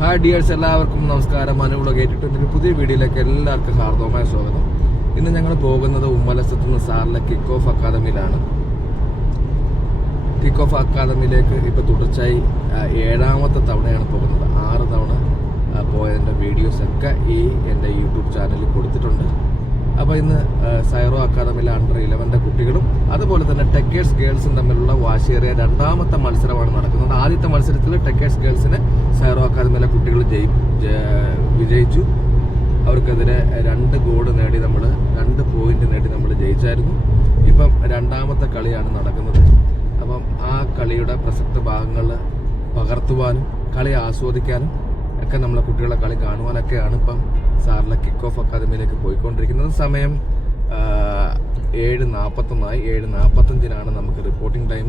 Hi dears, എല്ലാവർക്കും നമസ്കാരം. അനുകൂല കേട്ടിട്ടുണ്ട് പുതിയ വീഡിയോയിലേക്ക് എല്ലാവർക്കും ഹാർദവമായ സ്വാഗതം. ഇന്ന് ഞങ്ങൾ പോകുന്നത് ഉമ്മലസത്ത് നിന്ന് സാറിലെ കിക്ക് ഓഫ് അക്കാദമിയിലാണ്. കിക്ക് ഓഫ് അക്കാദമിയിലേക്ക് ഇപ്പോൾ തുടർച്ചയായി 7ാമത്തെ തവണയാണ് പോകുന്നത്. 6 തവണ പോയതിൻ്റെ വീഡിയോസൊക്കെ എൻ്റെ യൂട്യൂബ് ചാനലിൽ കൊടുത്തിട്ടുണ്ട്. അപ്പോൾ ഇന്ന് സൈറോ അക്കാദമിയിലെ അണ്ടർ 11 കുട്ടികളും അതുപോലെ തന്നെ ടെക്കേഴ്സ് ഗേൾസും തമ്മിലുള്ള വാശിയേറിയ 2ാമത്തെ മത്സരമാണ് നടക്കുന്നത്. ആദ്യത്തെ മത്സരത്തിൽ ടെക്കേഴ്സ് ഗേൾസിനെ സൈറോ അക്കാദമിയിലെ കുട്ടികൾ വിജയിച്ചു. അവർക്കെതിരെ 2 ഗോൾ നേടി 2 പോയിന്റ് നേടി നമ്മൾ ജയിച്ചായിരുന്നു. ഇപ്പം 2ാമത്തെ കളിയാണ് നടക്കുന്നത്. അപ്പം ആ കളിയുടെ പ്രസക്ത ഭാഗങ്ങൾ പകർത്തുവാനും കളി ആസ്വദിക്കാനും ഒക്കെ നമ്മളെ കുട്ടികളെ കളി കാണുവാനൊക്കെയാണ് ഇപ്പം സാറിലെ കിക്ക് ഓഫ് അക്കാദമിയിലേക്ക് പോയിക്കൊണ്ടിരിക്കുന്നത്. സമയം 7:41 7:45 നമുക്ക് റിപ്പോർട്ടിംഗ് ടൈം.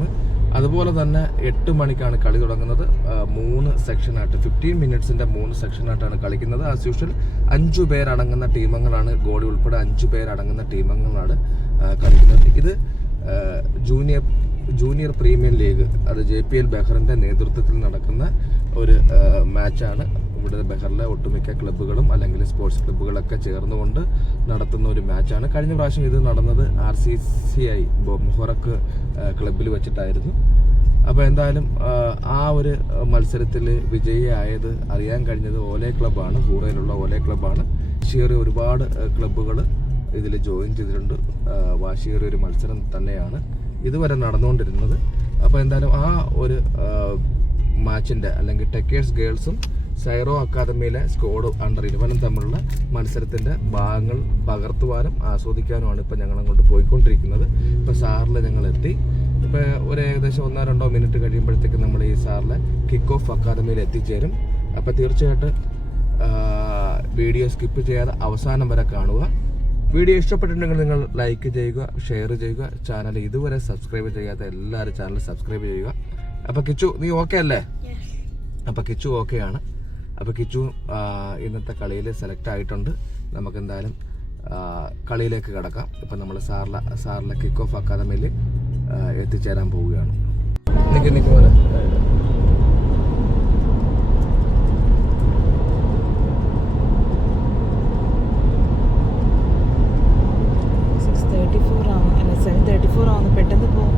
അതുപോലെ തന്നെ 8 മണിക്കാണ് കളി തുടങ്ങുന്നത്. 3 സെക്ഷനായിട്ട് 15 മിനിറ്റ്സിന്റെ 3 സെക്ഷനായിട്ടാണ് കളിക്കുന്നത്. ആസ് യൂഷ്വൽ 5 പേരടങ്ങുന്ന ടീമങ്ങളാണ്, ഗോളി ഉൾപ്പെടെ 5 പേരടങ്ങുന്ന ടീമങ്ങളാണ് കളിക്കുന്നത്. ഇത് ജൂനിയർ പ്രീമിയർ ലീഗ്, അത് JPL ബെഹറിന്റെ നേതൃത്വത്തിൽ നടക്കുന്ന ഒരു മാച്ചാണ്. ഇവിടെ ബെഹറിലെ ഒട്ടുമിക്ക ക്ലബ്ബുകളും അല്ലെങ്കിൽ സ്പോർട്സ് ക്ലബ്ബുകളൊക്കെ ചേർന്നുകൊണ്ട് നടത്തുന്ന ഒരു മാച്ചാണ്. കഴിഞ്ഞ പ്രാവശ്യം ഇത് നടന്നത് RCCI മൊഹറക്ക് ക്ലബ്ബിൽ വെച്ചിട്ടായിരുന്നു. അപ്പോൾ എന്തായാലും ആ ഒരു മത്സരത്തിൽ വിജയിയായത് അറിയാൻ കഴിഞ്ഞത് ഓലെ ക്ലബ്ബാണ്, ഹൂറയിലുള്ള ഓലെ ക്ലബ്ബാണ്. വാശിയേറിയ ഒരുപാട് ക്ലബ്ബുകൾ ഇതിൽ ജോയിൻ ചെയ്തിട്ടുണ്ട്. വാശിയേറിയ ഒരു മത്സരം തന്നെയാണ് ഇതുവരെ നടന്നുകൊണ്ടിരുന്നത്. അപ്പോൾ എന്തായാലും ആ ഒരു മാച്ചിൻ്റെ അല്ലെങ്കിൽ ടെക്കേഴ്സ് ഗേൾസും സൈറോ അക്കാദമിയിലെ സ്ക്വാഡ് അണ്ടർ 11 തമ്മിലുള്ള മത്സരത്തിൻ്റെ ഭാഗങ്ങൾ പകർത്തുവാനും ആസ്വദിക്കാനുമാണ് ഇപ്പം ഞങ്ങളങ്ങോട്ട് പോയിക്കൊണ്ടിരിക്കുന്നത്. ഇപ്പോൾ സാറിൽ ഞങ്ങൾ എത്തി. ഇപ്പോൾ ഒരു ഏകദേശം 1-2 മിനിറ്റ് കഴിയുമ്പോഴത്തേക്ക് നമ്മൾ ഈ സാറിലെ കിക്ക് ഓഫ് അക്കാദമിയിൽ എത്തിച്ചേരും. അപ്പോൾ തീർച്ചയായിട്ടും വീഡിയോ സ്കിപ്പ് ചെയ്യാതെ അവസാനം വരെ കാണുക. വീഡിയോ ഇഷ്ടപ്പെട്ടിട്ടുണ്ടെങ്കിൽ നിങ്ങൾ ലൈക്ക് ചെയ്യുക, ഷെയർ ചെയ്യുക. ചാനൽ ഇതുവരെ സബ്സ്ക്രൈബ് ചെയ്യാത്ത എല്ലാവരും ചാനൽ സബ്സ്ക്രൈബ് ചെയ്യുക. അപ്പോൾ കിച്ചു, നീ ഓക്കെ അല്ലേ? അപ്പോൾ കിച്ചു ഓക്കെയാണ്. അപ്പോൾ കിച്ചു ഇന്നത്തെ കളിയിൽ സെലക്ട് ആയിട്ടുണ്ട്. നമുക്ക് എന്തായാലും കളിയിലേക്ക് കിടക്കാം. ഇപ്പം നമ്മൾ സാറിലെ കിക്ക് ഓഫ് അക്കാദമിയിൽ എത്തിച്ചേരാൻ പോവുകയാണ്. നിൽക്കുമോനെ പെട്ടെന്ന് പോകും.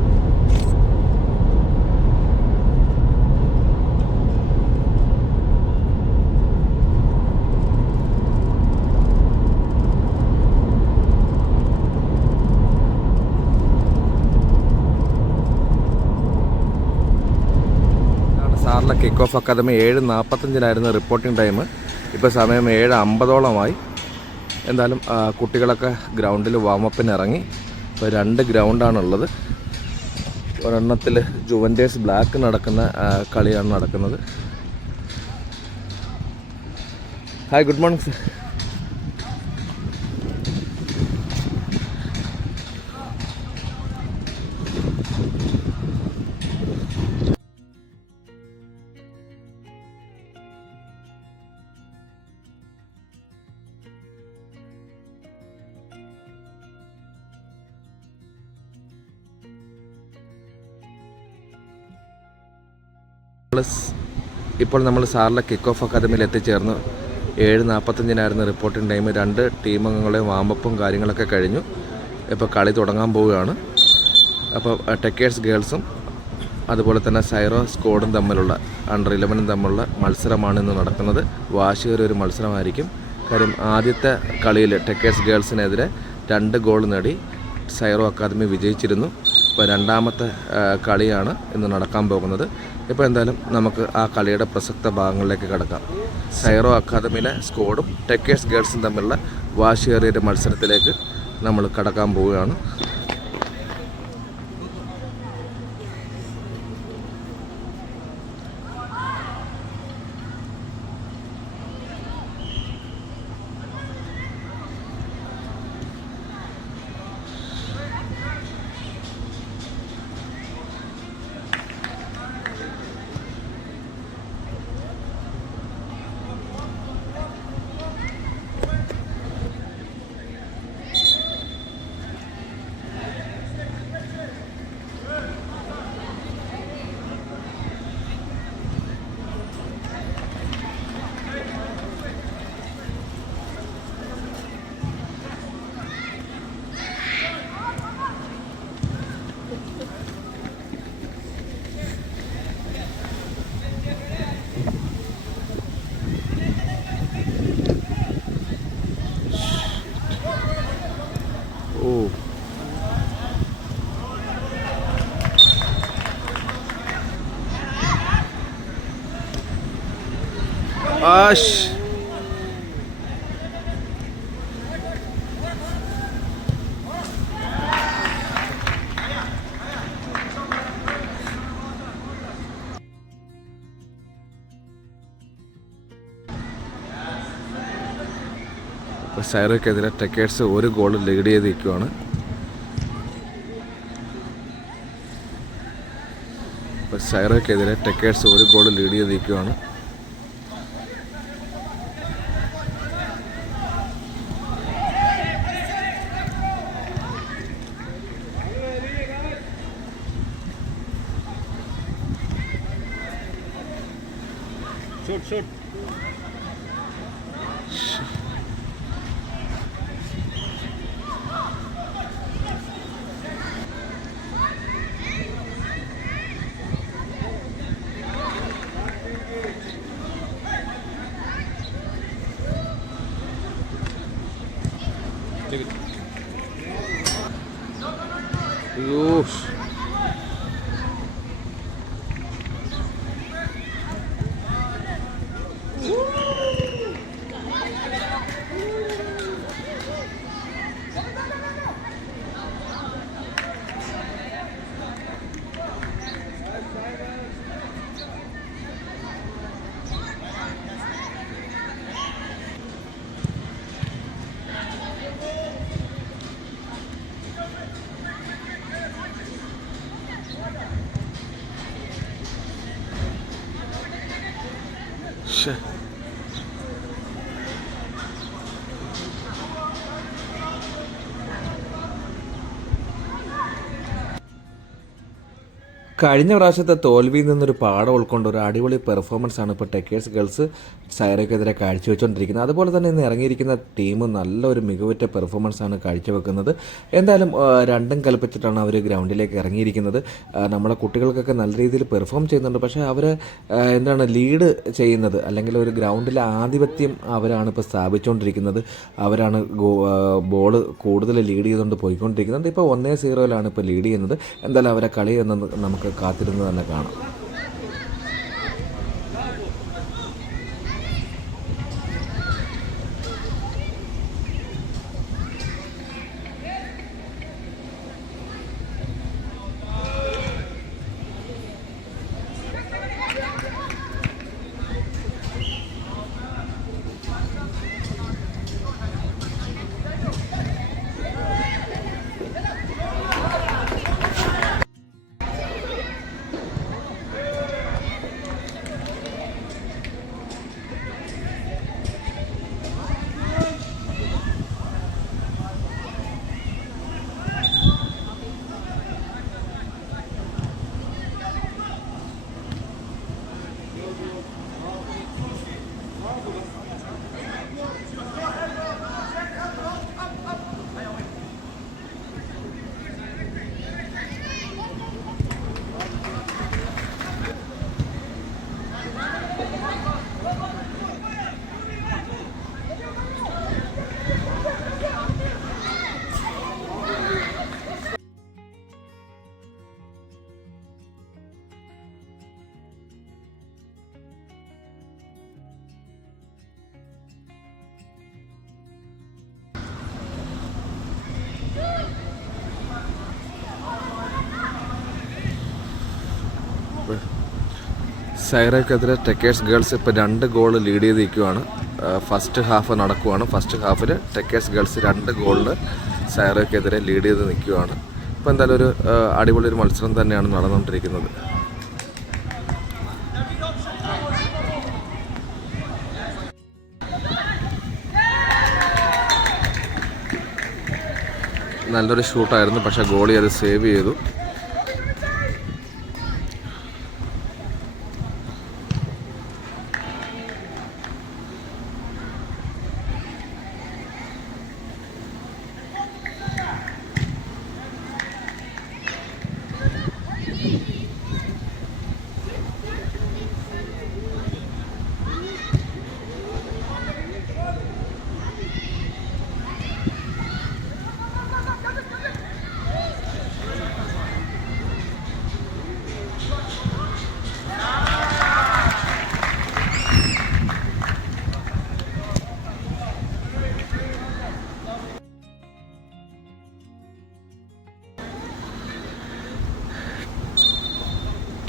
സാറിലെ kick off academy 7:45 reporting time. ഇപ്പോൾ സമയം 7:50 എന്തായാലും കുട്ടികളൊക്കെ ഗ്രൗണ്ടിൽ വാമപ്പിന് ഇറങ്ങി. ഇപ്പോൾ 2 ഗ്രൗണ്ടാണുള്ളത്. ഒരെണ്ണത്തിൽ ജുവൻറ്റേഴ്സ് ബ്ലാക്ക് നടക്കുന്ന കളിയാണ് നടക്കുന്നത്. Hi, good morning sir. ഇപ്പോൾ നമ്മൾ സാറിലെ കിക്ക് ഓഫ് അക്കാദമിയിൽ എത്തിച്ചേർന്നു. 7:45 റിപ്പോർട്ടിംഗ് ടൈം. 2 ടീമംഗങ്ങളെ വാമപ്പും കാര്യങ്ങളൊക്കെ കഴിഞ്ഞു. ഇപ്പോൾ കളി തുടങ്ങാൻ പോവുകയാണ്. അപ്പോൾ ടെക്കേഴ്സ് ഗേൾസും അതുപോലെ തന്നെ സൈറോ സ്ക്വാഡും തമ്മിലുള്ള അണ്ടർ 11 തമ്മിലുള്ള മത്സരമാണ് ഇന്ന് നടക്കുന്നത്. വാശിയേറിയ ഒരു മത്സരമായിരിക്കും. കാര്യം ആദ്യത്തെ കളിയിൽ ടെക്കേഴ്സ് ഗേൾസിനെതിരെ 2 ഗോൾ നേടി സൈറോ അക്കാദമി വിജയിച്ചിരുന്നു. ഇപ്പോൾ 2ാമത്തെ കളിയാണ് ഇന്ന് നടക്കാൻ പോകുന്നത്. ഇപ്പോൾ എന്തായാലും നമുക്ക് ആ കളിയുടെ പ്രസക്ത ഭാഗങ്ങളിലേക്ക് കടക്കാം. സൈറോ അക്കാദമിയിലെ സ്ക്വാഡും ടെക്കേഴ്സ് ഗേൾസും തമ്മിലുള്ള വാശിയേറിയ മത്സരത്തിലേക്ക് നമ്മൾ കടക്കാൻ പോവുകയാണ്. ആഷ് സൈറോയ്ക്കെതിരെ ടെക്കേഴ്സ് 1 ഗോൾ ലീഡ് ചെയ്ത് നിൽക്കുകയാണ്. സൈറോയ്ക്കെതിരെ ടെക്കേഴ്സ് 1 ഗോൾ ലീഡ് ചെയ്ത് നിൽക്കുകയാണ്. അയ്യോ ശ്ശെ. കഴിഞ്ഞ പ്രാവശ്യത്തെ തോൽവിയിൽ നിന്നൊരു പാഠം ഉൾക്കൊണ്ട് ഒരു അടിപൊളി പെർഫോമൻസ് ആണ് ഇപ്പോൾ ടെക്കേഴ്സ് ഗേൾസ് സൈറോയ്ക്കെതിരെ കാഴ്ചവെച്ചുകൊണ്ടിരിക്കുന്നത്. അതുപോലെ തന്നെ ഇന്ന് ഇറങ്ങിയിരിക്കുന്ന ടീം നല്ലൊരു മികവുറ്റ പെർഫോമൻസ് ആണ് കാഴ്ചവെക്കുന്നത്. എന്തായാലും രണ്ടും കൽപ്പിച്ചിട്ടാണ് അവർ ഗ്രൗണ്ടിലേക്ക് ഇറങ്ങിയിരിക്കുന്നത്. നമ്മളെ കുട്ടികൾക്കൊക്കെ നല്ല രീതിയിൽ പെർഫോം ചെയ്യുന്നുണ്ട്. പക്ഷേ അവർ ലീഡ് ചെയ്യുന്നത് അല്ലെങ്കിൽ ഒരു ഗ്രൗണ്ടിലെ ആധിപത്യം അവരാണ് ഇപ്പോൾ സ്ഥാപിച്ചുകൊണ്ടിരിക്കുന്നത്. അവരാണ് ബോൾ കൂടുതൽ ലീഡ് ചെയ്തുകൊണ്ട് പോയിക്കൊണ്ടിരിക്കുന്നത്. ഇപ്പോൾ 1-0 ഇപ്പോൾ ലീഡ് ചെയ്യുന്നത്. എന്തായാലും അവരെ കളി എന്ന് നമുക്ക് കാത്തിരുന്ന് തന്നെ കാണാം. സൈറോയ്ക്കെതിരെ ടെക്കേഴ്സ് ഗേൾസ് ഇപ്പോൾ 2 ഗോൾ ലീഡ് ചെയ്ത് നിൽക്കുകയാണ്. ഫസ്റ്റ് ഹാഫ് നടക്കുവാണ്. ഫസ്റ്റ് ഹാഫിൽ ടെക്കേഴ്സ് ഗേൾസ് 2 ഗോളിൽ സൈറോയ്ക്കെതിരെ ലീഡ് ചെയ്ത് നിൽക്കുകയാണ്. ഇപ്പോൾ എന്തായാലും ഒരു അടിപൊളി ഒരു മത്സരം തന്നെയാണ് നടന്നുകൊണ്ടിരിക്കുന്നത്. നല്ലൊരു ഷൂട്ടായിരുന്നു, പക്ഷേ ഗോളി അത് സേവ് ചെയ്തു.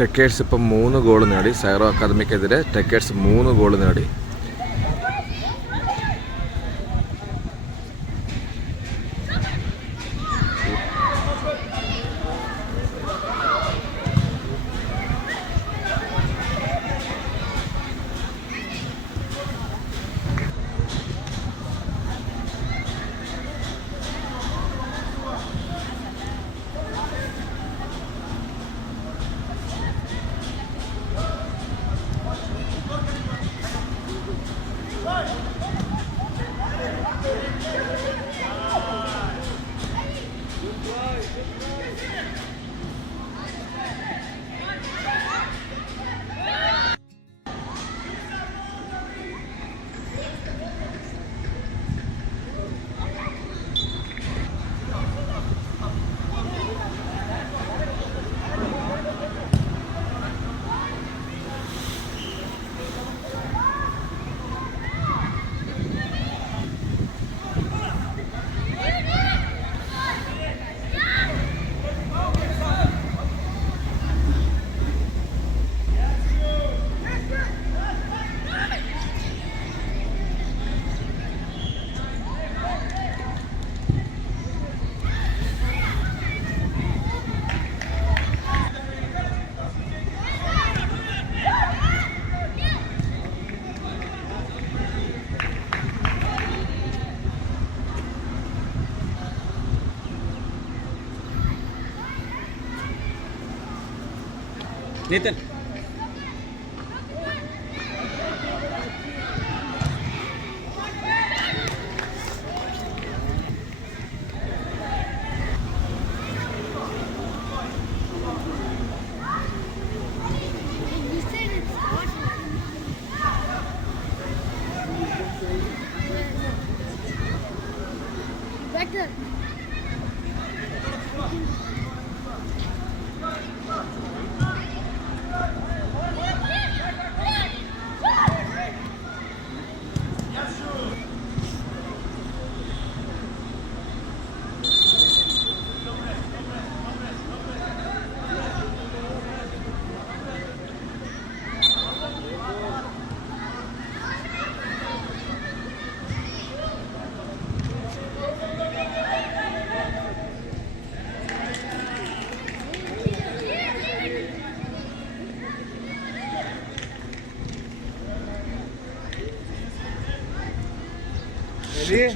ടെക്കേഴ്സ് ഇപ്പം 3 ഗോൾ നേടി. സൈറോ അക്കാദമിക്കെതിരെ ടെക്കേഴ്സ് 3 ഗോൾ നേടി. Nathan. Better. ليه؟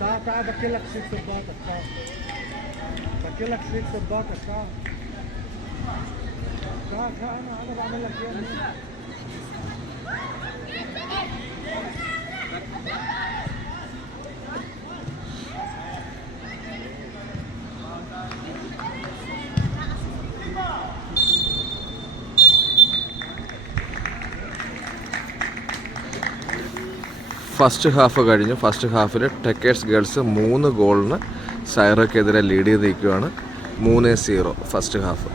تعال بكلك شريك صباطك تعال. بكلك شريك صباطك تعال. تعال انا بعمل لك اياه. ഫസ്റ്റ് ഹാഫ് കഴിഞ്ഞു. ഫസ്റ്റ് ഹാഫിൽ ടെക്കേഴ്സ് ഗേൾസ് 3 ഗോളിന് സൈറോക്കെതിരെ ലീഡ് ചെയ്ത് നിൽക്കുകയാണ്. 3-0 ഫസ്റ്റ് ഹാഫ്.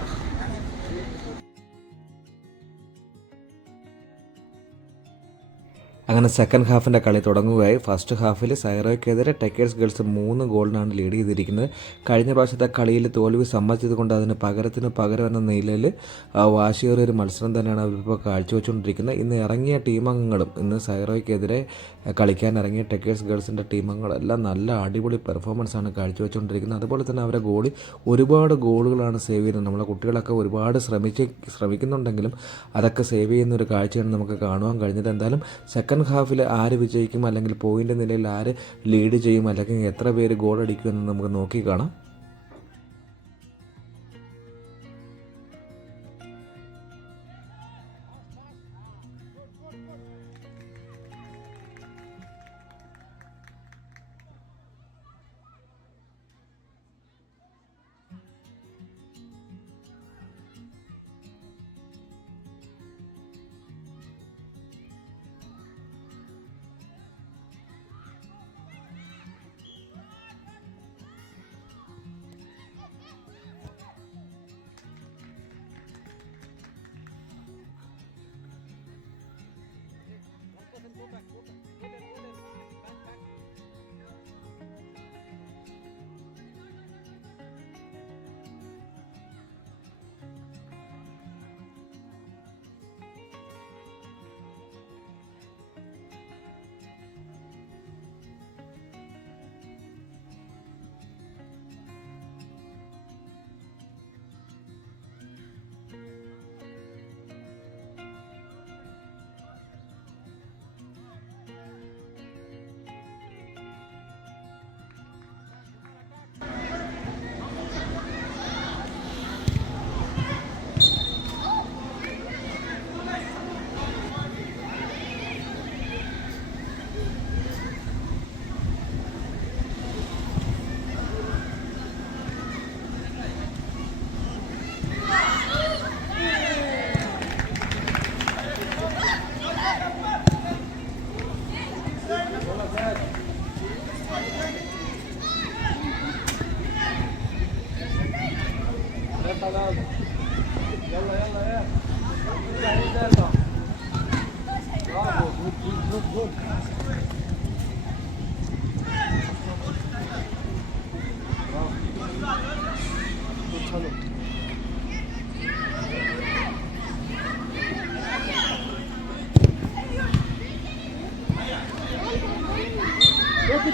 അങ്ങനെ സെക്കൻഡ് ഹാഫിൻ്റെ കളി തുടങ്ങുകയായി. ഫസ്റ്റ് ഹാഫിൽ സൈറോയ്ക്കെതിരെ ടെക്കേഴ്സ് ഗേൾസ് 3 ഗോളിനാണ് ലീഡ് ചെയ്തിരിക്കുന്നത്. കഴിഞ്ഞ പ്രാവശ്യത്തെ കളിയിൽ തോൽവി സമ്മതിച്ചതുകൊണ്ട് അതിന് പകരം എന്ന നിലയിൽ വാശിയേറിയ ഒരു മത്സരം തന്നെയാണ് അവരിപ്പോൾ കാഴ്ചവെച്ചുകൊണ്ടിരിക്കുന്നത്. ഇന്ന് ഇറങ്ങിയ ടീമംഗങ്ങളും ഇന്ന് സൈറോയ്ക്കെതിരെ കളിക്കാൻ ഇറങ്ങിയ ടെക്കേഴ്സ് ഗേൾസിൻ്റെ ടീമംഗങ്ങളെല്ലാം നല്ല അടിപൊളി പെർഫോമൻസാണ് കാഴ്ചവെച്ചുകൊണ്ടിരിക്കുന്നത്. അതുപോലെ തന്നെ അവരെ ഒരുപാട് ഗോളുകളാണ് സേവ് ചെയ്യുന്നത്. നമ്മളെ കുട്ടികളൊക്കെ ഒരുപാട് ശ്രമിക്കുന്നുണ്ടെങ്കിലും അതൊക്കെ സേവ് ചെയ്യുന്ന ഒരു കാഴ്ചയാണ് നമുക്ക് കാണുവാൻ കഴിഞ്ഞത്. എന്തായാലും സെക്കൻഡ് ഹാഫിൽ ആര് വിജയിക്കും, അല്ലെങ്കിൽ പോയിൻ്റ് നിലയിൽ ആര് ലീഡ് ചെയ്യും, അല്ലെങ്കിൽ എത്ര പേര് ഗോൾ അടിക്കുമെന്ന് നമുക്ക് നോക്കി കാണാം.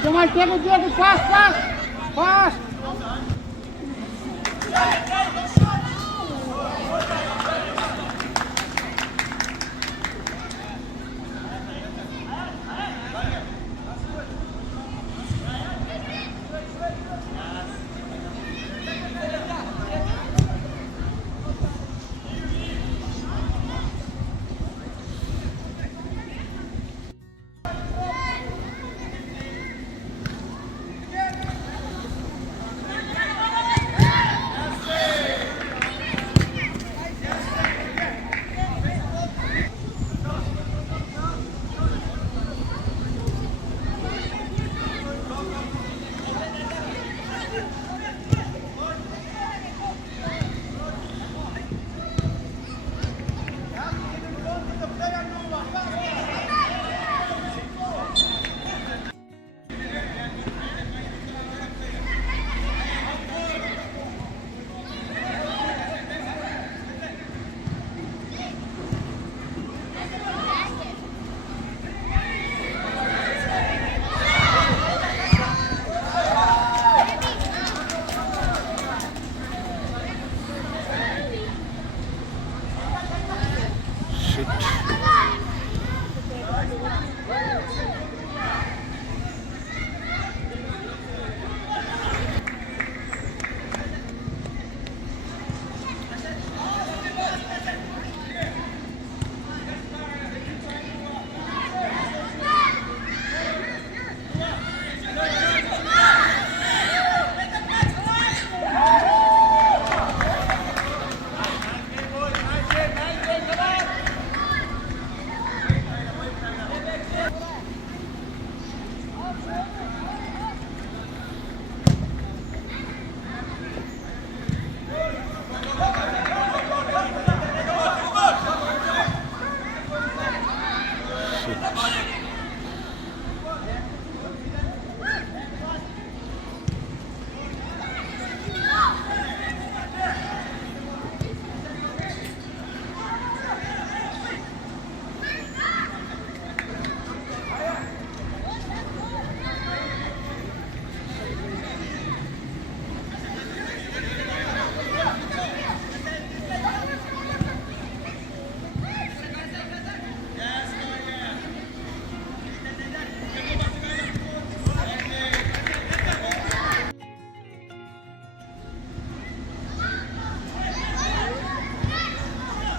Jamal, take it, fast, fast, fast.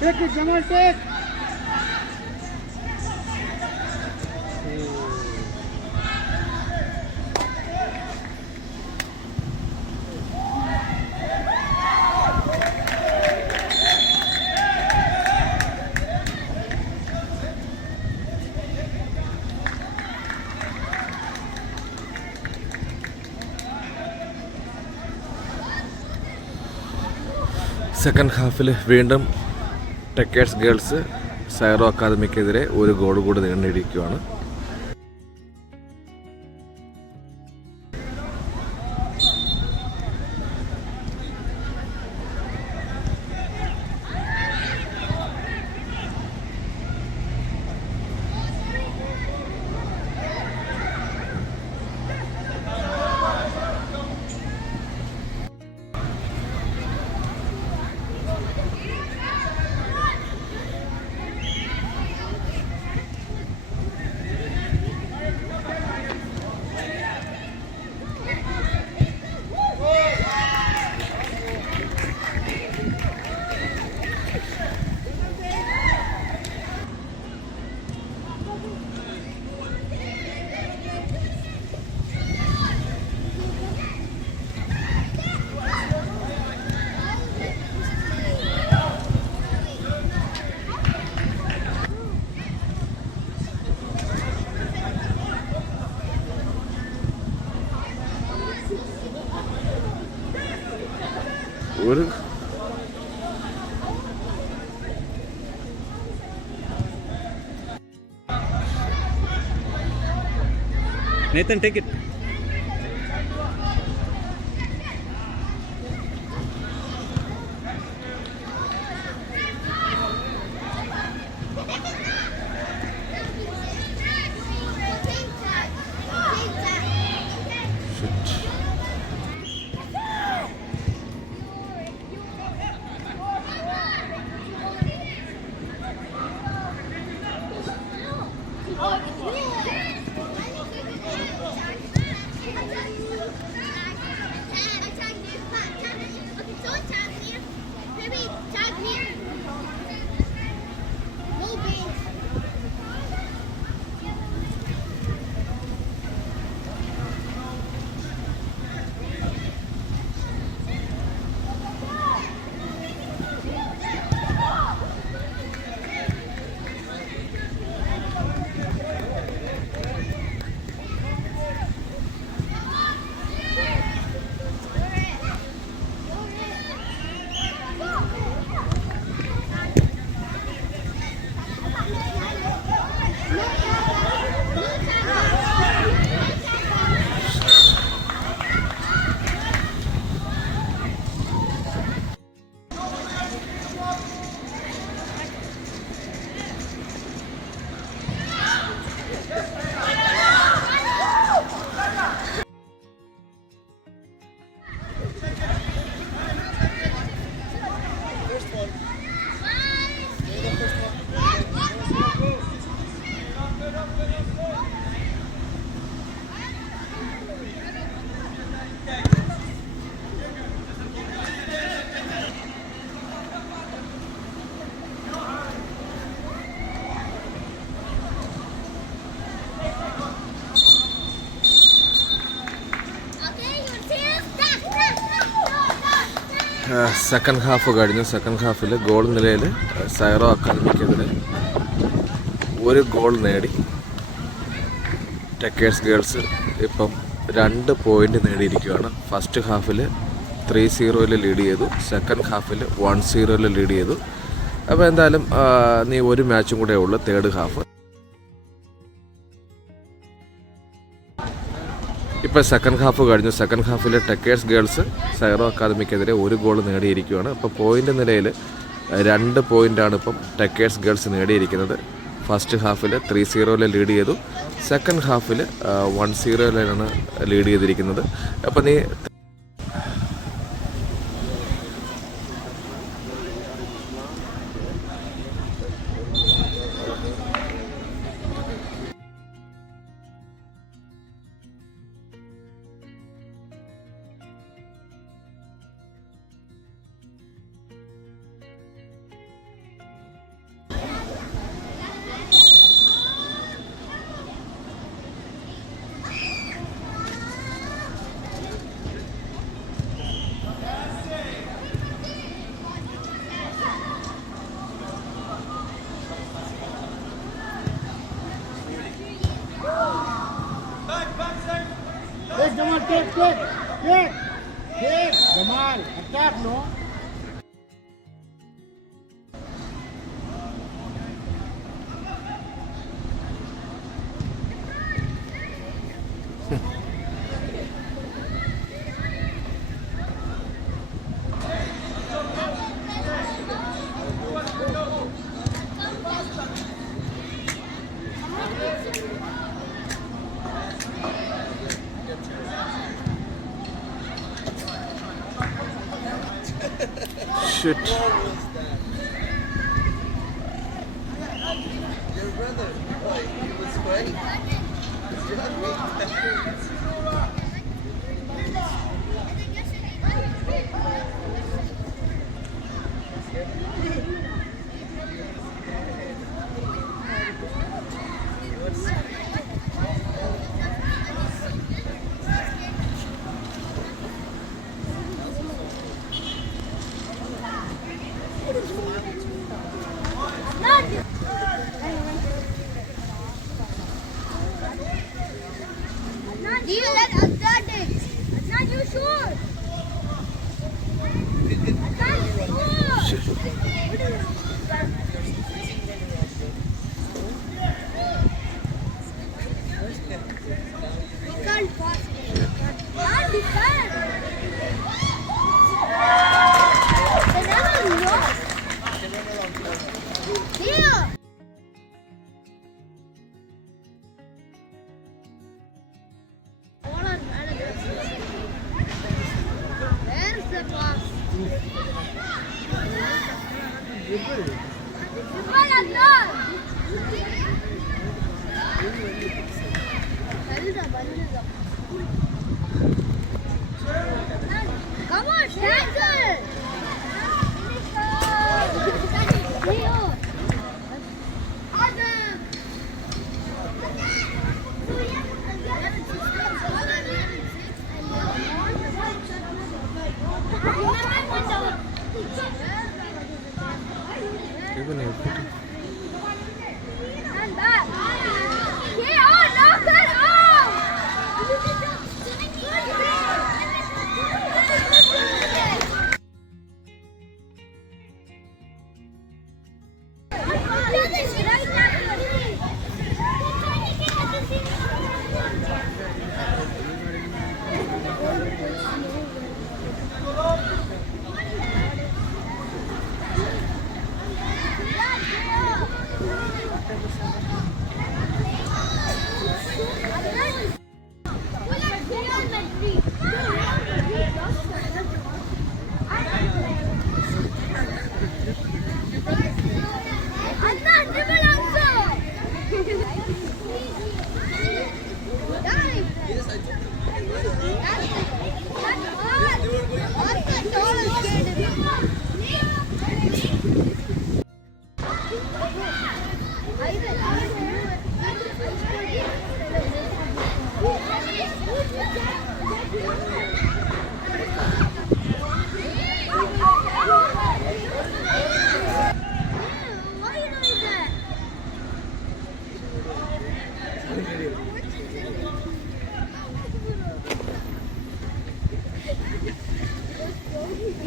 Take it, Jamal, take. Second ഹാഫിൽ വീണ്ടും ടെക്കേഴ്സ് ഗേൾസ് സൈറോ അക്കാദമിക്കെതിരെ ഒരു ഗോൾ കൂടി നേടിയിരിക്കുകയാണ്. ഒരു Nathan, take it. Second half കഴിഞ്ഞു. സെക്കൻഡ് ഹാഫിൽ ഗോൾ നിലയിൽ സൈറോ അക്കാദമിക്കെതിരെ ഒരു ഗോൾ നേടി ടെക്കേഴ്സ് ഗേൾസ് ഇപ്പം 2 പോയിൻ്റ് നേടിയിരിക്കുകയാണ്. ഫസ്റ്റ് ഹാഫിൽ 3-0 ലീഡ് ചെയ്തു, സെക്കൻഡ് ഹാഫിൽ 1-0 ലീഡ് ചെയ്തു. അപ്പോൾ എന്തായാലും നീ ഒരു മാച്ചും കൂടെ ഉള്ളു തേർഡ് ഹാഫ്. ഇപ്പോൾ സെക്കൻഡ് ഹാഫ് കഴിഞ്ഞു. സെക്കൻഡ് ഹാഫിൽ ടെക്കേഴ്സ് ഗേൾസ് സൈറോ അക്കാദമിക്കെതിരെ ഒരു ഗോൾ നേടിയിരിക്കുകയാണ്. അപ്പോൾ പോയിൻ്റ് നിലയിൽ 2 പോയിൻ്റാണ് ഇപ്പം ടെക്കേഴ്സ് ഗേൾസ് നേടിയിരിക്കുന്നത്. ഫസ്റ്റ് ഹാഫിൽ 3-0 ലീഡ് ചെയ്തു, സെക്കൻഡ് ഹാഫിൽ 1-0 ലീഡ് ചെയ്തിരിക്കുന്നത്. അപ്പോൾ നീ Jamal, take. Jamal, attack, no? Shit. Your brother, he was great. Do you let us start it? Not you sure? Not sure. We can't pass it. Not defend. They never lost. Here. Where's the pass? Dribble.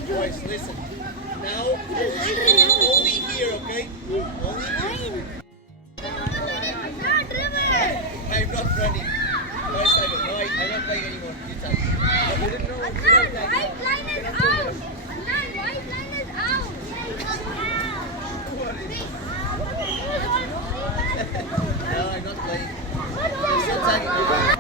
Boys, listen. Now, only here, okay? Only here. I'm not running. Guys, Simon, no, I'm not playing anymore. You tell me. You didn't know what to do. White line is out. White line is out. No, I'm not playing. You're still tagging me.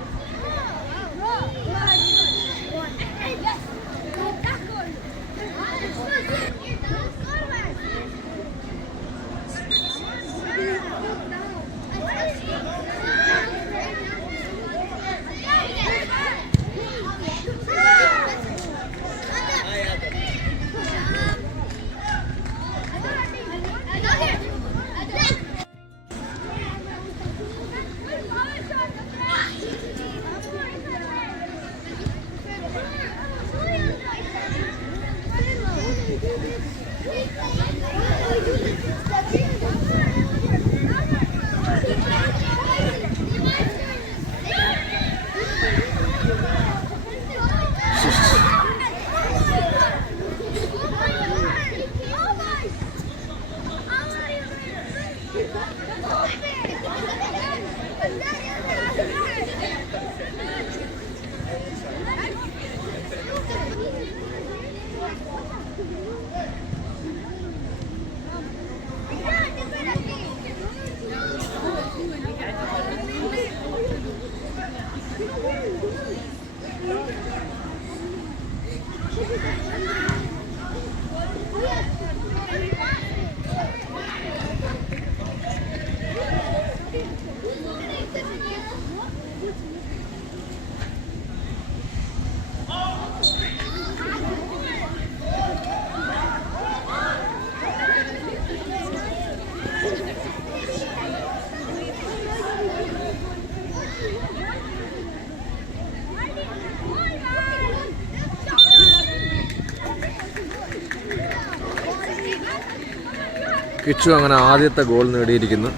Kichu അങ്ങനെ ആദ്യത്തെ ഗോൾ നേടിയിരിക്കുന്നു.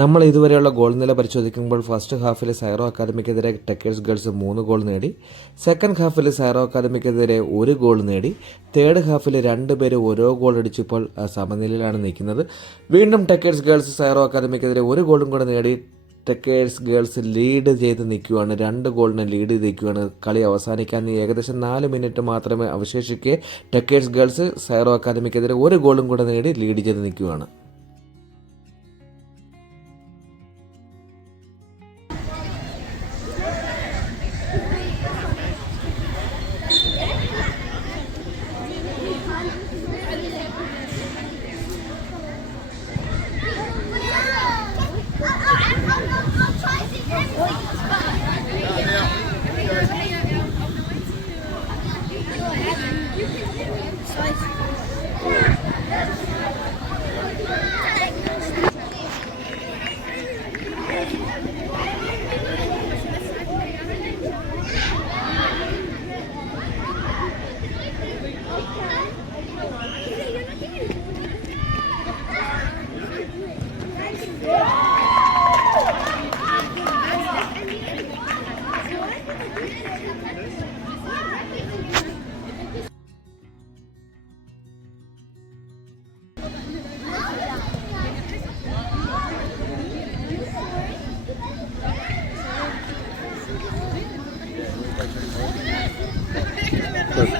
നമ്മൾ ഇതുവരെയുള്ള ഗോൾ നില പരിശോധിക്കുമ്പോൾ ഫസ്റ്റ് ഹാഫിൽ സൈറോ അക്കാദമിക്കെതിരെ ടെക്കേഴ്സ് ഗേൾസ് 3 ഗോൾ നേടി, സെക്കൻഡ് ഹാഫിൽ സൈറോ അക്കാദമിക്കെതിരെ 1 ഗോൾ നേടി, തേർഡ് ഹാഫിൽ 2 പേര് ഓരോ ഗോൾ അടിച്ചപ്പോൾ സമനിലയിലാണ് നിൽക്കുന്നത്. വീണ്ടും ടെക്കേഴ്സ് ഗേൾസ് സൈറോ അക്കാദമിക്കെതിരെ 1 ഗോളും കൂടെ നേടി ടെക്കേഴ്സ് ഗേൾസ് ലീഡ് ചെയ്ത് നിൽക്കുകയാണ്. 2 ഗോളിന് ലീഡ് ചെയ്ത് നിൽക്കുകയാണ്. കളി അവസാനിക്കാൻ ഏകദേശം 4 മിനിറ്റ് മാത്രമേ അവശേഷിക്കെ ടെക്കേഴ്സ് ഗേൾസ് സൈറോ അക്കാദമിക്കെതിരെ 1 ഗോളും കൂടെ നേടി ലീഡ് ചെയ്ത് നിൽക്കുകയാണ്.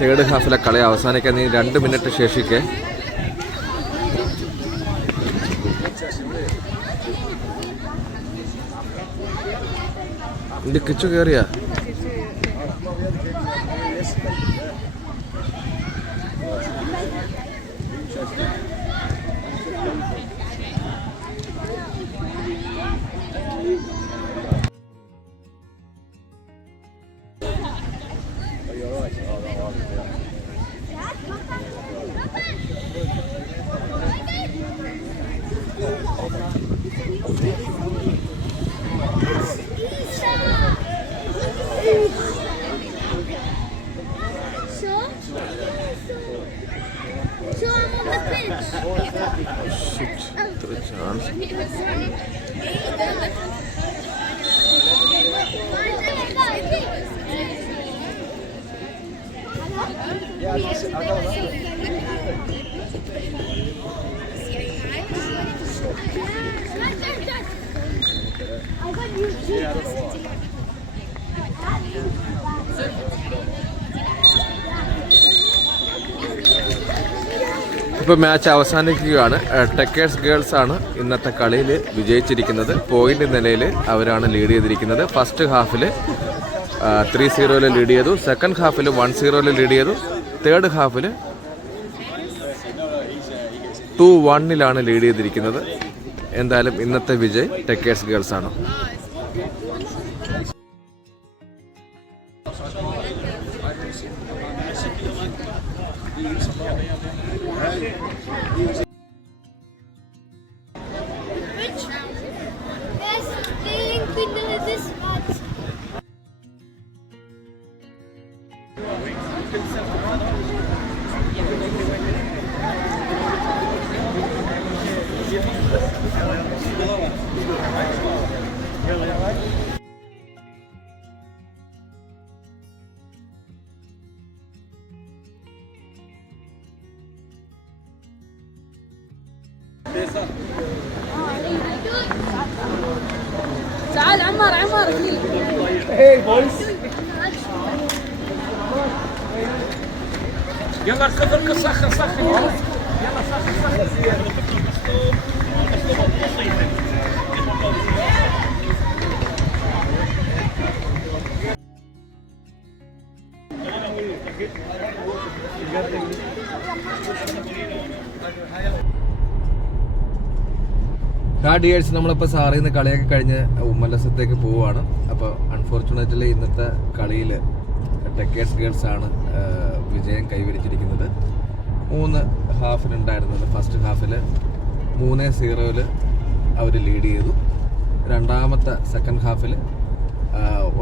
തേർഡ് ഹാഫിലെ കളി അവസാനിക്കാൻ 2 മിനിറ്റ് ശേഷിക്കെ ഇത് കിച്ചു കയറിയാ So I'm on the pitch. I got you too. ഇപ്പോൾ മാച്ച് അവസാനിക്കുകയാണ്. ടെക്കേഴ്സ് ഗേൾസ് ആണ് ഇന്നത്തെ കളിയിൽ വിജയിച്ചിരിക്കുന്നത്. പോയിന്റ് നിലയിൽ അവരാണ് ലീഡ് ചെയ്തിരിക്കുന്നത്. ഫസ്റ്റ് ഹാഫിൽ 3-0 ലീഡ് ചെയ്തു, സെക്കൻഡ് ഹാഫിൽ 1-0 ലീഡ് ചെയ്തു, തേർഡ് ഹാഫിൽ 2-1 ലീഡ് ചെയ്തിരിക്കുന്നത്. എന്തായാലും ഇന്നത്തെ വിജയ് ടെക്കേഴ്സ് ഗേൾസ് ആണ്. Yes, playing into this match. تعال عمار عمار يلا خذ سخن سخن يلا سخن سخن ഡിയേഴ്സ് നമ്മളിപ്പോൾ സാറിൽ നിന്ന് കളിയൊക്കെ കഴിഞ്ഞ് ഉമ്മലസത്തേക്ക് പോവുകയാണ്. അപ്പോൾ അൺഫോർച്ചുനേറ്റ്ലി ഇന്നത്തെ കളിയിൽ ടെക്കേഴ്സ് ഗേൾസ് ആണ് വിജയം കൈവരിച്ചിരിക്കുന്നത്. 3 ഹാഫിലുണ്ടായിരുന്നത്. ഫസ്റ്റ് ഹാഫിൽ 3-0 അവർ ലീഡ് ചെയ്തു. രണ്ടാമത്തെ സെക്കൻഡ് ഹാഫിൽ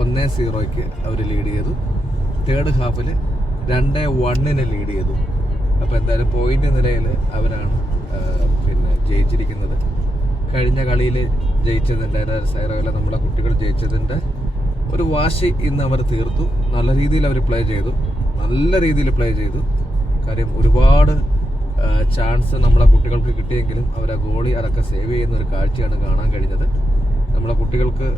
1-0 അവർ ലീഡ് ചെയ്തു. തേർഡ് ഹാഫിൽ 2-1 ലീഡ് ചെയ്തു. അപ്പോൾ എന്തായാലും പോയിന്റ് നിലയിൽ അവരാണ് ജയിച്ചിരിക്കുന്നത്. കഴിഞ്ഞ കളിയിൽ ജയിച്ചതിൻ്റെ സൈറോയിൽ നമ്മളെ കുട്ടികൾ ജയിച്ചതിൻ്റെ ഒരു വാശി ഇന്ന് അവർ തീർത്തു. നല്ല രീതിയിൽ അവർ പ്ലേ ചെയ്തു. കാര്യം ഒരുപാട് ചാൻസ് നമ്മളെ കുട്ടികൾക്ക് കിട്ടിയെങ്കിലും അവർ ആ ഗോളി അതൊക്കെ സേവ് ചെയ്യുന്ന ഒരു കാഴ്ചയാണ് കാണാൻ കഴിഞ്ഞത്. നമ്മളെ കുട്ടികൾക്ക്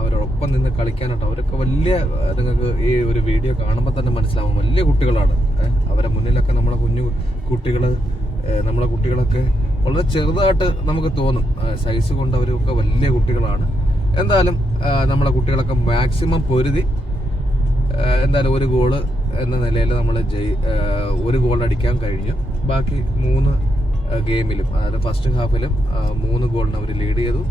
അവരോടൊപ്പം നിന്ന് കളിക്കാനായിട്ട് അവരൊക്കെ വലിയ, നിങ്ങൾക്ക് ഈ ഒരു വീഡിയോ കാണുമ്പോൾ തന്നെ മനസ്സിലാവും, വലിയ കുട്ടികളാണ്. അവരെ മുന്നിലൊക്കെ നമ്മളെ കുഞ്ഞു കുട്ടികൾ, നമ്മളെ കുട്ടികളൊക്കെ വളരെ ചെറുതായിട്ട് നമുക്ക് തോന്നും. സൈസ് കൊണ്ട് അവരൊക്കെ വലിയ കുട്ടികളാണ്. എന്തായാലും നമ്മളെ കുട്ടികളൊക്കെ മാക്സിമം പൊരുതി എന്തായാലും ഒരു ഗോള് എന്ന നിലയിൽ നമ്മൾ ഒരു ഗോൾ അടിക്കാൻ കഴിഞ്ഞു. ബാക്കി 3 ഗെയിമിലും, അതായത് ഫസ്റ്റ് ഹാഫിലും 3 ഗോളിന് അവർ ലീഡ് ചെയ്തു,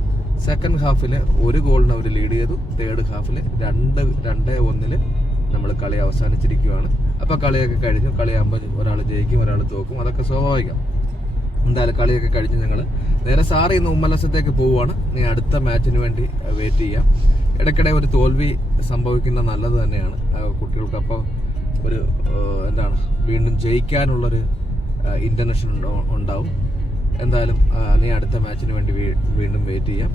സെക്കൻഡ് ഹാഫിൽ 1 ഗോളിന് അവർ ലീഡ് ചെയ്തു, തേർഡ് ഹാഫിൽ 2-1 നമ്മൾ കളി അവസാനിച്ചിരിക്കുകയാണ്. അപ്പോൾ കളിയൊക്കെ കഴിഞ്ഞു. കളിയാകുമ്പോൾ ഒരാൾ ജയിക്കും, ഒരാൾ തോക്കും, അതൊക്കെ സ്വാഭാവികം. എന്തായാലും കളിയൊക്കെ കഴിഞ്ഞ് ഞങ്ങൾ നേരെ സാറ് ഇന്ന് ഉമ്മലസത്തേക്ക് പോവുകയാണ്. നീ അടുത്ത മാച്ചിന് വേണ്ടി വെയിറ്റ് ചെയ്യാം. ഇടയ്ക്കിടെ ഒരു തോൽവി സംഭവിക്കുന്ന നല്ലത് തന്നെയാണ് കുട്ടികൾക്ക്. അപ്പോൾ ഒരു വീണ്ടും ജയിക്കാനുള്ളൊരു ഇൻ്റർനാഷൻ ഉണ്ടാവും. എന്തായാലും നീ അടുത്ത മാച്ചിന് വേണ്ടി വീണ്ടും വെയിറ്റ് ചെയ്യാം.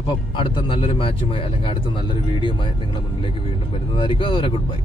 അപ്പം അടുത്ത നല്ലൊരു മാച്ചുമായി അല്ലെങ്കിൽ അടുത്ത നല്ലൊരു വീഡിയോയുമായി നിങ്ങളുടെ മുന്നിലേക്ക് വീണ്ടും വരുന്നതായിരിക്കും. അതുവരെ ഗുഡ് ബൈ.